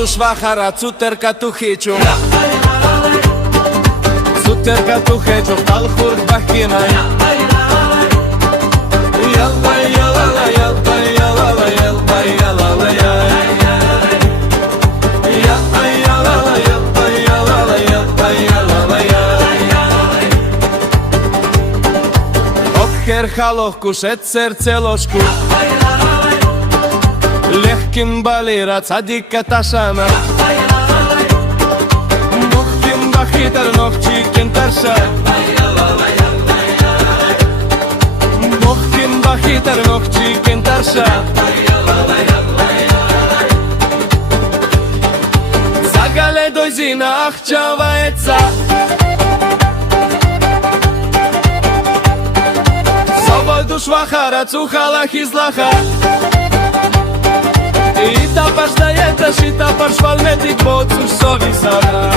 du schwacher Zuterka tu hichu Zuterka tu hichu Tal khurg bakina Yalla yalla yalla yalla yalla yalla Yalla yalla yalla yalla yalla yalla Obcher halohku šet serce lošku Lehkim balira cadika tašana Nohtim bahitar nohčiken tarša Nohtim bahitar nohčiken tarša Zagale dojzina ahčava eca Sobodu švahara cuhalach izlaha I tapaš da jedeš I tapaš valmetik Bocuš sovi sada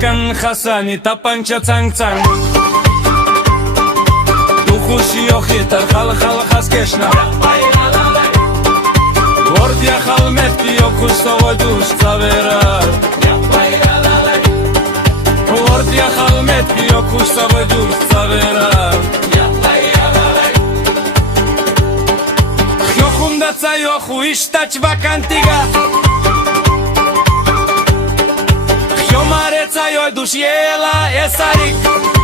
Kan Hasani tapancha tsang tsang Duhushi ochitar khal khal khaskeshna Gordia khalmetki okustovo dush tsavera Gordia khalmetki okustovo dush tsavera Khyokhunda tsayohu ishtach vakantiga Mareța eu duș ela e sarik